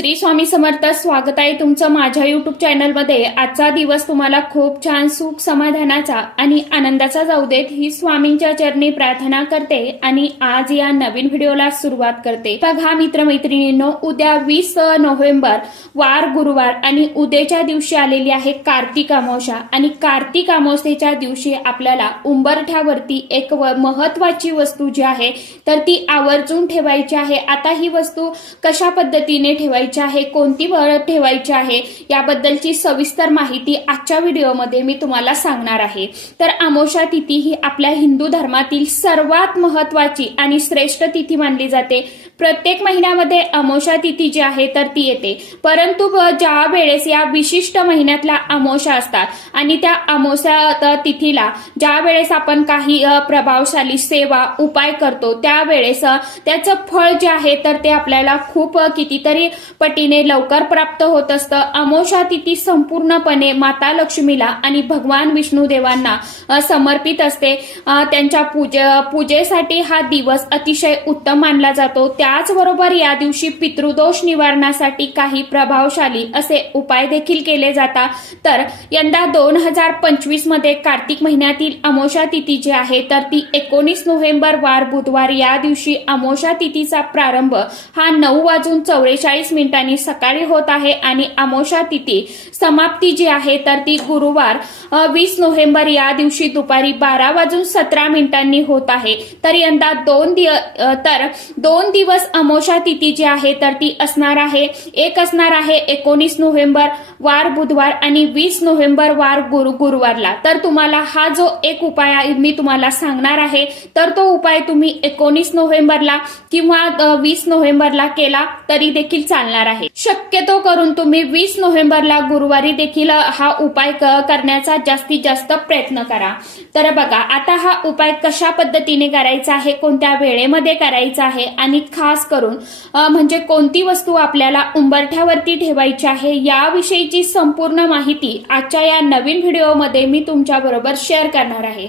श्री स्वामी समर्थ स्वागत आहे तुमचं माझ्या युट्यूब चॅनलमध्ये आजचा दिवस तुम्हाला खूप छान सुख समाधानाचा आणि आनंदाचा जाऊ देत. ही स्वामींच्या चरणी प्रार्थना करते आणि आज या नवीन व्हिडिओला सुरुवात करते. बघा मित्रमैत्रिणींनो उद्या वीस नोव्हेंबर वार गुरुवार आणि उद्याच्या दिवशी आलेली आहे कार्तिक अमावस्या. आणि कार्तिक अमावस्येच्या दिवशी आपल्याला उंबरठ्यावरती एक व- महत्वाची वस्तू जी आहे तर ती आवर्जून ठेवायची आहे. आता ही वस्तू कशा पद्धतीने ठेवायची आहे कोणती वर ठेवायची आहे याबद्दलची सविस्तर माहिती आजच्या व्हिडिओमध्ये मी तुम्हाला सांगणार आहे. तर अमावस्या तिथी ही आपल्या हिंदू धर्मातील सर्वात महत्वाची आणि श्रेष्ठ तिथी मानली जाते. प्रत्येक महिन्यामध्ये अमोशा तिथी जी आहे तर ती येते. परंतु ज्या वेळेस या विशिष्ट महिन्यातल्या अमावस्या असतात आणि त्या अमावस्या तिथीला ज्या वेळेस आपण काही प्रभावशाली सेवा उपाय करतो त्यावेळेस त्याचं फळ जे आहे तर ते आपल्याला खूप कितीतरी पटीने लवकर प्राप्त होत असतं. अमोषा तिथी संपूर्णपणे माता लक्ष्मीला आणि भगवान विष्णू देवांना समर्पित असते. त्यांच्या पूजे पूजेसाठी हा दिवस अतिशय उत्तम मानला जातो. त्याचबरोबर या दिवशी पितृदोष निवारणासाठी काही प्रभावशाली असे उपाय देखील केले जातात. तर यंदा दोन हजार पंचवीसमध्ये कार्तिक महिन्यातील अमोषा तिथी जी आहे तर ती एकोणीस नोव्हेंबर वार बुधवार या दिवशी अमोषा तिथीचा प्रारंभ हा नऊ वाजून चौवेचाळीस मिनिटांनी सकाळी होत आहे आणि अमोशा तिथी समाप्ती जी आहे तर ती गुरुवार वीस नोव्हेंबर या दिवशी दुपारी बारा वाजून सतरा मिनिटांनी होत आहे. तर यंदा दोन दिव तर दोन दिवस अमोशा तिथी जी आहे तर ती असणार आहे. एक असणार आहे एकोणीस नोव्हेंबर वार बुधवार आणि वीस नोव्हेंबर वार गुरु गुरुवारला. तर तुम्हाला हा जो एक उपाय आहे मी तुम्हाला सांगणार आहे तर तो उपाय तुम्ही एकोणीस नोव्हेंबरला किंवा वीस नोव्हेंबरला केला तरी देखील चालणार आहे. शक्यतो करून तुम्ही वीस नोव्हेंबरला गुरुवारी देखील हा उपाय करण्याचा जास्तीत जास्त प्रयत्न करा. तर बघा आता हा उपाय कशा पद्धतीने करायचा आहे कोणत्या वेळेमध्ये करायचा आहे आणि खास करून म्हणजे कोणती वस्तू आपल्याला उंबरठ्यावरती ठेवायची आहे याविषयीची संपूर्ण माहिती आजच्या या नवीन व्हिडिओमध्ये मी तुमच्या बरोबर शेअर करणार आहे.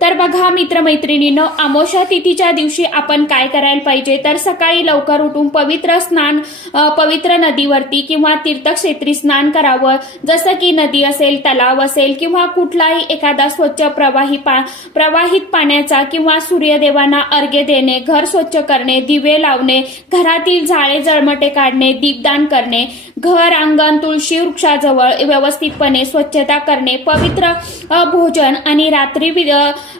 तर बघा मित्रमैत्रिणीनं अमोशा तिथीच्या दिवशी आपण काय करायला पाहिजे? तर सकाळी लवकर उठून पवित्र स्नान पवित्र नदीवरती किंवा तीर्थक्षेत्री स्नान करावं. जसं की नदी असेल तलाव असेल किंवा कुठलाही एखादा स्वच्छ प्रवाही पा प्रवाहित पाण्याचा किंवा सूर्यदेवांना अर्घ्य देणे घर स्वच्छ करणे दिवे लावणे घरातील झाळे जळमटे काढणे दीपदान करणे घर अंगण तुळशी वृक्षाजवळ व्यवस्थितपणे स्वच्छता करणे पवित्र भोजन आणि रात्री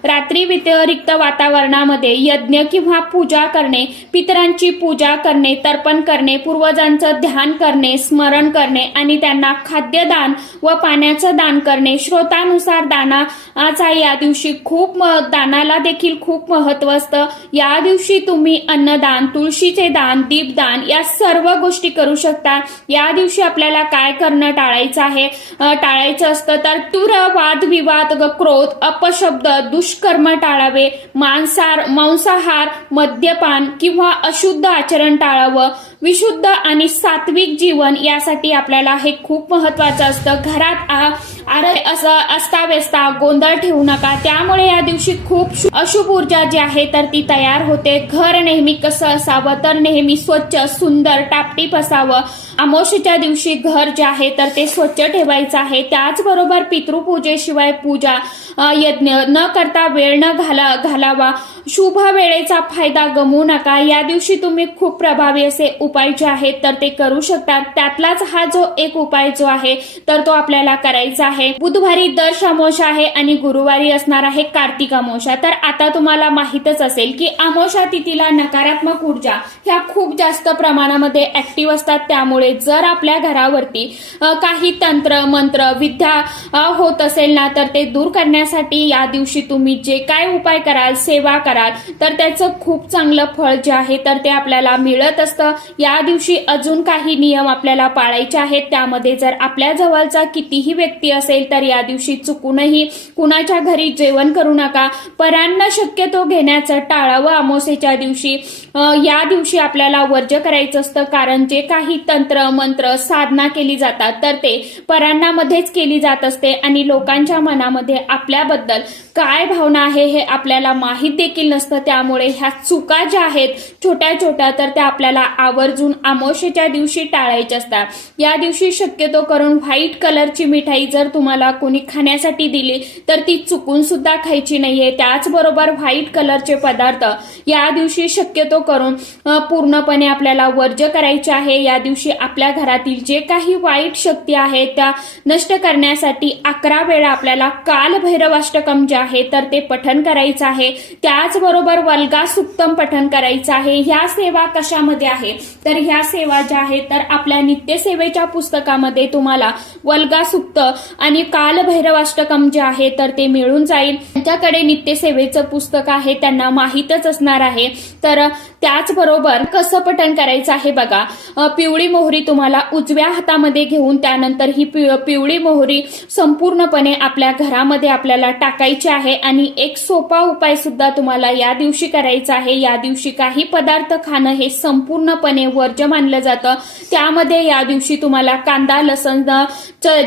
रात्री व्यतिरिक्त वातावरणामध्ये यज्ञ किंवा पूजा करणे पितरांची पूजा करणे तर्पण करणे पूर्वजांचं ध्यान करणे स्मरण करणे आणि त्यांना खाद्यदान व पाण्याचं दान करणे. श्रोतानुसार दानाचा या दिवशी खूप म- दानाला देखील खूप महत्त्व असतं. या दिवशी तुम्ही अन्नदान तुळशीचे दान दीपदान या सर्व गोष्टी करू शकता. या त्या दिवशी आपल्याला काय करणं टाळायचं आहे? टाळायचं असतं तर तुर वादविवाद क्रोध अपशब्द दुष्कर्म टाळावे. मांसाहार मांसाहार मद्यपान किंवा अशुद्ध आचरण टाळावं. विशुद्ध आणि सात्विक जीवन यासाठी आपल्याला हे खूप महत्वाचं असतं. घरात आ- आर- असं अस्ताव्यस्ता गोंधळ ठेवू नका. त्यामुळे या दिवशी खूप अशुभ ऊर्जा जी आहे तर ती तयार होते. घर नेहमी कसं असावं तर नेहमी स्वच्छ सुंदर टापटीप असावं अमावस्येच्या दिवशी घर जे आहे तर ते स्वच्छ ठेवायचं आहे. त्याचबरोबर पितृपूजेशिवाय पूजा यज्ञ न करता वेळ न घाला घालावा. शुभ वेळेचा फायदा गमवू नका. या दिवशी तुम्ही खूप प्रभावी असे उपाय जे आहेत तर ते करू शकतात. त्यातलाच हा जो एक उपाय जो आहे तर तो आपल्याला करायचा आहे. बुधवारी दर अमोश आहे आणि गुरुवारी असणार आहे कार्तिक अमोशा तर आता तुम्हाला माहितच असेल की अमोशा तिथीला नकारात्मक ऊर्जा ह्या खूप जास्त प्रमाणामध्ये ऍक्टिव्ह असतात. त्यामुळे जर आपल्या घरावरती काही तंत्र मंत्र विद्या होत असेल ना तर ते दूर करण्यासाठी करण्यासाठी या दिवशी तुम्ही जे काय उपाय कराल सेवा कराल तर त्याचं खूप चांगलं फळ जे आहे तर ते आपल्याला मिळत असतं. या दिवशी अजून काही नियम आपल्याला पाळायचे आहेत. त्यामध्ये जर आपल्या जवळचा कितीही व्यक्ती असेल तर या दिवशी चुकूनही कुणाच्या घरी जेवण करू नका. परांना शक्यतो घेण्याचं टाळावं अमावस्येच्या दिवशी या दिवशी आपल्याला वर्ज करायचं असतं. कारण जे काही तंत्र मंत्र साधना केली जातात तर ते परांनामध्येच केली जात असते. आणि लोकांच्या मनामध्ये आपल्याबद्दल काय भावना आहे हे आपल्याला माहीत देखील नसतं. त्यामुळे ह्या चुका ज्या आहेत छोट्या छोट्या तर त्या आपल्याला आवर्जून अमावस्येच्या दिवशी टाळायचे असतात. या दिवशी शक्यतो करून व्हाईट कलरची मिठाई जर तुम्हाला कोणी खाण्यासाठी दिली तर ती चुकून सुद्धा खायची नाहीये. त्याचबरोबर व्हाईट कलरचे पदार्थ या दिवशी शक्यतो करून पूर्णपणे आपल्याला वर्ज करायचे आहे. या दिवशी आपल्या घरातील जे काही वाईट शक्ती आहेत त्या नष्ट करण्यासाठी अकरा वेळा आपल्याला काल भैरवाष्टकम जे आहे तर ते पठन करायचं आहे. त्याचबरोबर वल्गा सुक्तम पठन करायचं आहे. ह्या सेवा कशामध्ये आहे? तर ह्या सेवा ज्या आहेत तर आपल्या नित्यसेवेच्या पुस्तकामध्ये तुम्हाला वल्गा सुक्त आणि कालभैरवाष्टकम जे आहे तर ते मिळून जाईल. त्यांच्याकडे नित्यसेवेचं पुस्तक आहे त्यांना माहीतच असणार आहे. तर त्याचबरोबर कसं पठण करायचं आहे बघा. पिवळी मोहरी तुम्हाला उजव्या हातामध्ये घेऊन त्यानंतर ही पिव- पिवळी मोहरी संपूर्णपणे आपल्या घरामध्ये आपल्याला टाकायची आहे आणि एक सोपा उपाय सुद्धा तुम्हाला या दिवशी करायचा आहे. या दिवशी काही पदार्थ खाणं हे संपूर्णपणे वर्ज्य मानलं जातं. त्यामध्ये या दिवशी तुम्हाला कांदा लसण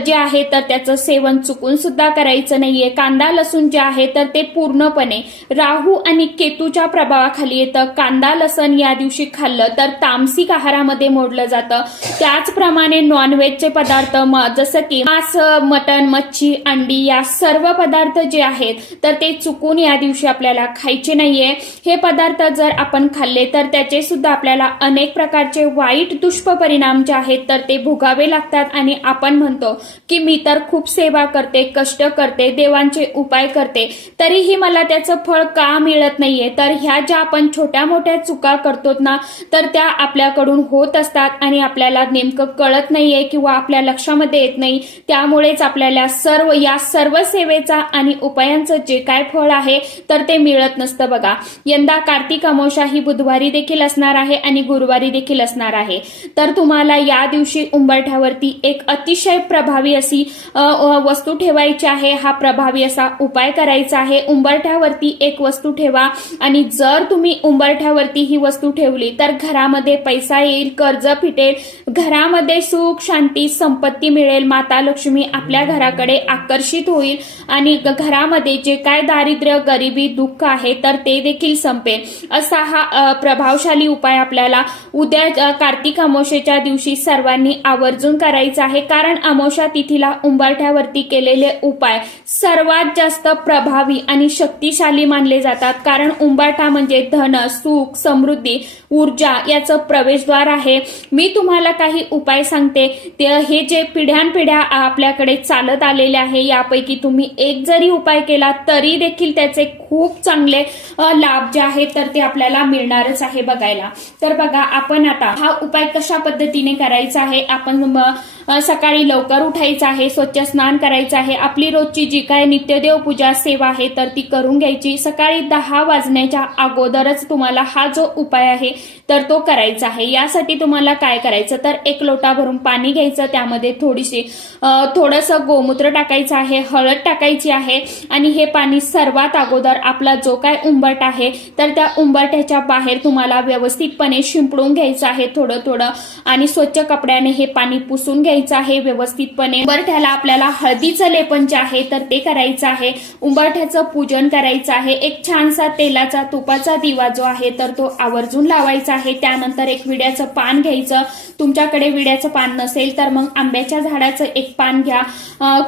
जे आहे तर त्याचं सेवन चुकून सुद्धा करायचं नाहीये. कांदा लसूण जे आहे तर ते पूर्णपणे राहू आणि केतूच्या प्रभावाखाली येतं. कांदा लसण या दिवशी खाल्लं तर तामसिक आहारामध्ये मोडलं जातं. त्याचप्रमाणे नॉनव्हेजचे पदार्थ जसं की मांस मटण मच्छी अंडी या सर्व पदार्थ जे आहेत तर ते चुकून या दिवशी आपल्याला खायचे नाहीये. हे पदार्थ जर आपण खाल्ले तर त्याचे सुद्धा आपल्याला अनेक प्रकार प्रकारचे वाईट दुष्परिणाम जे आहेत तर ते भोगावे लागतात. आणि आपण म्हणतो की मी तर खूप सेवा करते कष्ट करते देवांचे उपाय करते. तरीही मला त्याचं फळ का मिळत नाहीये? तर ह्या ज्या आपण छोट्या मोठ्या चुका करतो ना तर त्या आपल्याकडून होत असतात. आणि आपल्याला नेमकं कळत नाहीये किंवा आपल्या लक्षामध्ये येत नाही. त्यामुळेच आपल्याला सर्व या सर्व सेवेचा आणि उपायांचं जे काय फळ आहे तर ते मिळत नसतं बघा. यंदा कार्तिक अमोशा ही बुधवारी देखील असणार आहे आणि गुरुवारी देखील असणार आहे. तर तुम्हाला या दिवशी उंबरठ्यावरती एक अतिशय प्रभावी अशी वस्तू ठेवायची आहे. हा प्रभावी असा उपाय करायचा आहे. उंबरठ्यावरती एक वस्तू ठेवा आणि जर तुम्ही उंबरठ्यावरती ही वस्तू ठेवली तर घरामध्ये पैसा येईल कर्ज फिटेल घरामध्ये सुख शांती संपत्ती मिळेल माता लक्ष्मी आपल्या घराकडे आकर्षित होईल आणि घरामध्ये जे काय दारिद्र्य गरिबी दुःख आहे तर ते देखील संपेल. असा हा प्रभावशाली उपाय आपल्याला उद्या उद्या कार्तिक अमोशेच्या दिवशी सर्वांनी आवर्जून करायचं आहे. कारण अमोशा तिथीला उंबरठ्यावरती केलेले उपाय सर्वात जास्त प्रभावी आणि शक्तिशाली मानले जातात. कारण उंबरठा म्हणजे धन सुख समृद्धी ऊर्जा याचं प्रवेशद्वार आहे. मी तुम्हाला काही उपाय सांगते. ते हे जे पिढ्यानपिढ्या आपल्याकडे चालत आलेले आहे यापैकी तुम्ही एक जरी उपाय केला तरी देखील त्याचे खूप चांगले लाभ जे आहेत तर ते आपल्याला मिळणारच आहे बघायला. तर बघा आपण आता हा उपाय कशा पद्धतीने करायचा आहे? आपण सकाळी लवकर उठायचं आहे स्वच्छ स्नान करायचं आहे. आपली रोजची जी काय नित्यदेव पूजा सेवा आहे तर ती करून घ्यायची. सकाळी दहा वाजण्याच्या अगोदरच तुम्हाला हा जो उपाय आहे तर तो करायचा आहे. यासाठी तुम्हाला काय करायचं? तर एक लोटा भरून पाणी घ्यायचं. त्यामध्ये थोडीशी थोडंसं गोमूत्र टाकायचं आहे हळद टाकायची आहे. आणि हे पाणी सर्वात अगोदर आपला जो काय उंबरट आहे तर त्या उंबरट्याच्या बाहेर तुम्हाला व्यवस्थितपणे शिंपडून घ्यायचं आहे थोडं थोडं आणि स्वच्छ कपड्याने हे पाणी पुसून घ्यायचं. घ्यायचं आहे व्यवस्थितपणे. उंबरठ्याला आपल्याला हळदीचं लेपन जे आहे तर ते करायचं आहे. उंबरठ्याचं पूजन करायचं आहे. एक छानसा तेलाचा तुपाचा दिवा जो आहे तर तो आवर्जून लावायचा आहे. त्यानंतर एक विड्याचं पान घ्यायचं. तुमच्याकडे विड्याचं पान नसेल तर मग आंब्याच्या झाडाचं एक पान घ्या.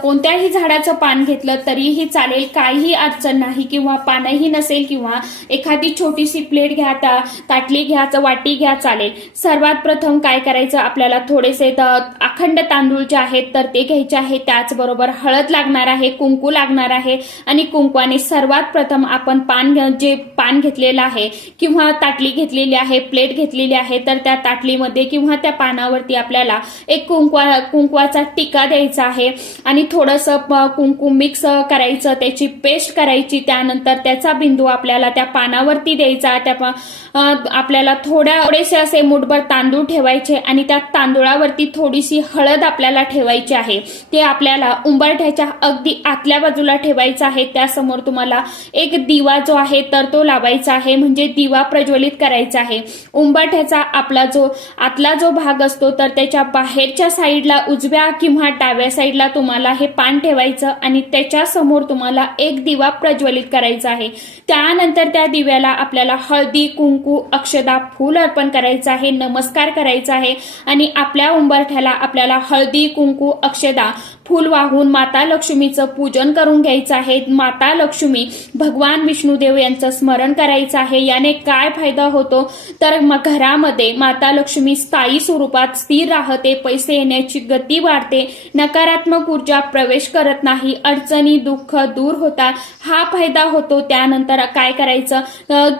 कोणत्याही झाडाचं पान घेतलं तरीही चालेल. काहीही अडचण नाही किंवा पानही नसेल किंवा एखादी छोटीशी प्लेट घ्या त्या ताटली घ्या वाटी घ्या चालेल. सर्वात प्रथम काय करायचं? आपल्याला थोडेसे अखंड अखंड तांदूळ जे आहेत तर ते घ्यायचे आहे. त्याचबरोबर हळद लागणार आहे कुंकू लागणार आहे. आणि कुंकवाने सर्वात प्रथम आपण पान जे पान घेतलेलं आहे किंवा ताटली घेतलेली आहे प्लेट घेतलेली आहे तर त्या ताटलीमध्ये किंवा त्या पानावरती आपल्याला एक कुंकवा कुंकवाचा टिका द्यायचा आहे. आणि थोडंसं प- कुंकू मिक्स करायचं त्याची पेस्ट करायची त्यानंतर त्याचा बिंदू आपल्याला त्या पानावरती द्यायचा. त्या पा- आपल्याला थोड्या थोडेसे असे मुठभर तांदूळ ठेवायचे आणि त्या तांदूळावरती थोडीशी हळद हळद आपल्याला ठेवायची आहे. ते आपल्याला उंबरठ्याच्या अगदी आतल्या बाजूला ठेवायचं आहे. त्यासमोर तुम्हाला एक दिवा जो आहे तर तो लावायचा आहे. म्हणजे दिवा प्रज्वलित करायचा आहे. उंबरठ्याचा आपला जो आतला जो भाग असतो तर त्याच्या बाहेरच्या साईडला उजव्या किंवा डाव्या साईडला तुम्हाला हे पान ठेवायचं आणि त्याच्यासमोर तुम्हाला एक दिवा प्रज्वलित करायचा आहे. त्यानंतर त्या दिव्याला आपल्याला हळदी कुंकू अक्षदा फूल अर्पण करायचं आहे. नमस्कार करायचा आहे. आणि आपल्या उंबरठ्याला आपल्याला हळदी कुंकू अक्षदा फुल वाहून माता लक्ष्मीचं पूजन करून घ्यायचं आहे. माता लक्ष्मी भगवान विष्णुदेव यांचं स्मरण करायचं आहे. याने काय फायदा होतो? तर घरामध्ये माता लक्ष्मी स्थायी स्वरूपात स्थिर राहते पैसे येण्याची गती वाढते नकारात्मक ऊर्जा प्रवेश करत नाही अडचणी दुःख दूर होतात. हा फायदा होतो. त्यानंतर काय करायचं?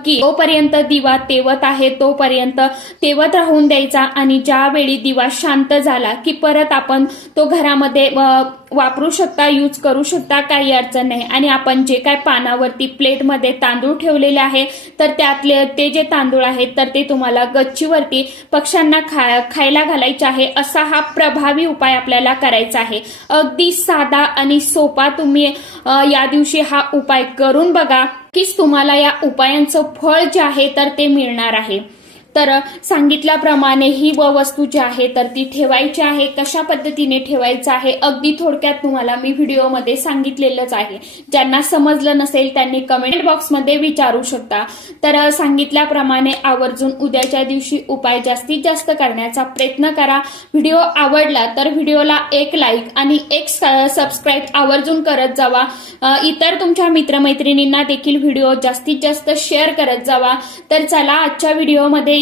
की तोपर्यंत दिवा तेवत आहे तोपर्यंत तेवत राहून द्यायचा आणि ज्यावेळी दिवा शांत झाला की परत आपण तो घरामध्ये वापरू शकता यूज करू शकता काही अडचण नाही. आणि आपण जे काय पानावरती प्लेटमध्ये तांदूळ ठेवलेले आहे तर त्यातले ते जे तांदूळ आहेत तर ते तुम्हाला गच्चीवरती पक्ष्यांना खा खायला घालायचे आहे असा हा प्रभावी उपाय आपल्याला करायचा आहे. अगदी साधा आणि सोपा तुम्ही या दिवशी हा उपाय करून बघा कीच तुम्हाला या उपायांचं फळ जे आहे तर ते मिळणार आहे. तर सांगितल्याप्रमाणे ही व वस्तू जी आहे तर ती ठेवायची आहे कशा पद्धतीने ठेवायचं आहे अगदी थोडक्यात तुम्हाला मी व्हिडिओमध्ये सांगितलेलंच आहे. ज्यांना समजलं नसेल त्यांनी कमेंट बॉक्समध्ये विचारू शकता. तर सांगितल्याप्रमाणे आवर्जून उद्याच्या दिवशी उपाय जास्तीत जास्त करण्याचा प्रयत्न करा. व्हिडिओ आवडला तर व्हिडिओला एक लाईक आणि एक सबस्क्राईब आवर्जून करत जावा. इतर तुमच्या मित्रमैत्रिणींना देखील व्हिडिओ जास्तीत जास्त शेअर करत जावा. तर चला आजच्या व्हिडिओमध्ये